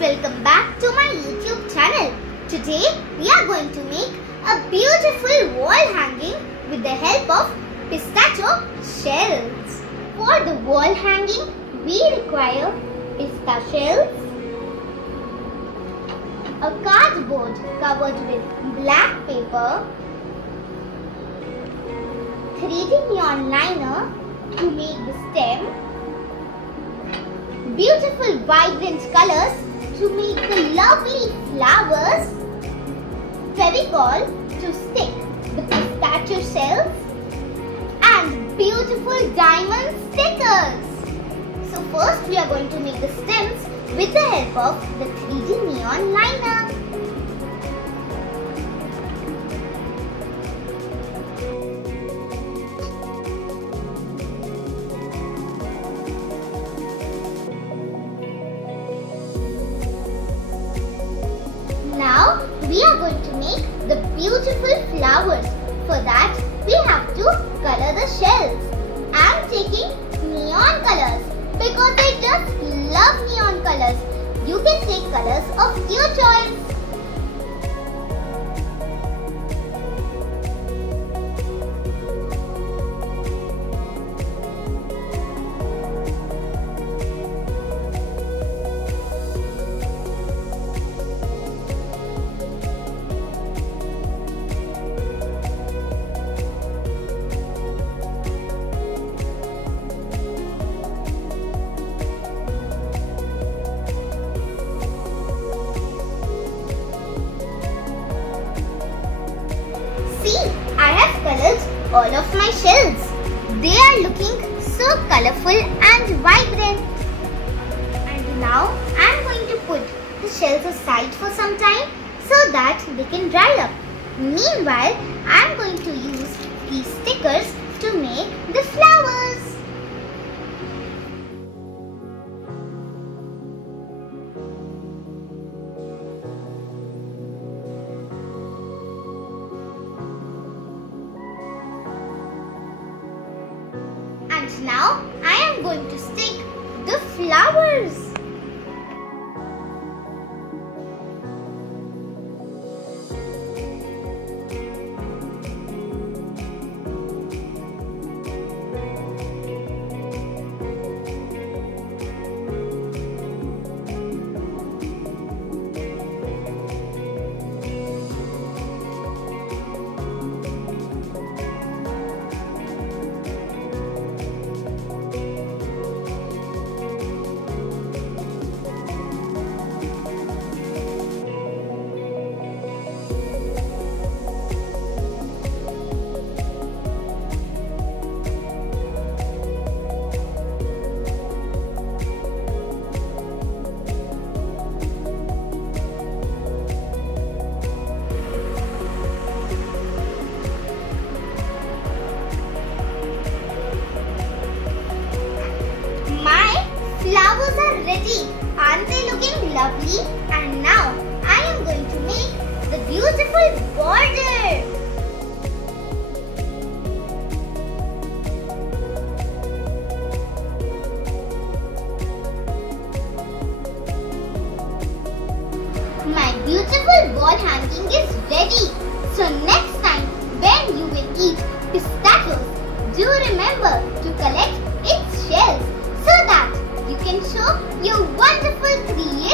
welcome back to my YouTube channel. Today we are going to make a beautiful wall hanging with the help of pistachio shells. For the wall hanging we require pista shells, a cardboard covered with black paper, 3D neon liner to make the stem, beautiful vibrant colors to make the lovely flowers, fevicol to stick the pistachio shells, and beautiful diamond stickers. So first we are going to make the stems with the help of the 3D neon liner. Now we are going to make the beautiful flowers. For that we have to color the shells. I am taking neon colors because I just love neon colors. You can take colors of your choice. I have colored all of my shells. They are looking so colorful and vibrant. And now I am going to put the shells aside for some time so that they can dry up. Meanwhile, I am going to use these stickers to make the flowers. And now I am going to stick the flowers. Flowers are ready. Aren't they looking lovely? And now I am going to make the beautiful border. My beautiful wall hanging is ready. So next time when you will eat pistachios, do remember to collect its shells so that you can show your wonderful creation.